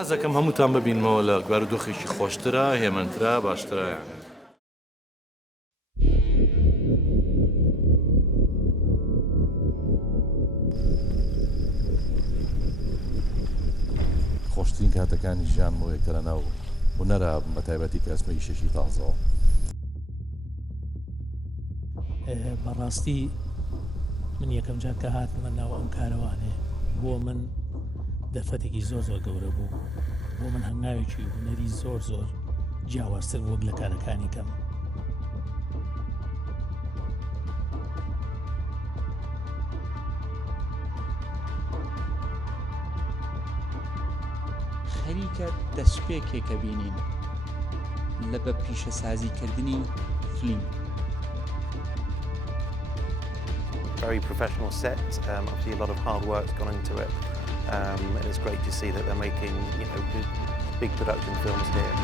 حەزەکەم هەمووتان ببینمەوە لە گوارودۆخێکی خۆشترە، هێمنترە، باشترە یعنی. خۆشترین کاتەکانی ژیانمەوەی کە لەناو هونەرە بە تایبەتی کەسمەی شەشی تازەوە. بەڕاستی من یەکەم جار کە هاتمە ناو ئەم کارەوانێ بۆ من دەرفەتێکی زۆر گەورە بوو، بۆ من هەنگاوێکی هونەری زۆر جیاوازتر وەک لە کارەکانی کەم. خەریکە دەستپێکێکە بینین لە بە پیشەسازیکردنی فلیم. Very professional set. Obviously, a lot of hard work's gone into it, and it's great to see that they're making, big production films here.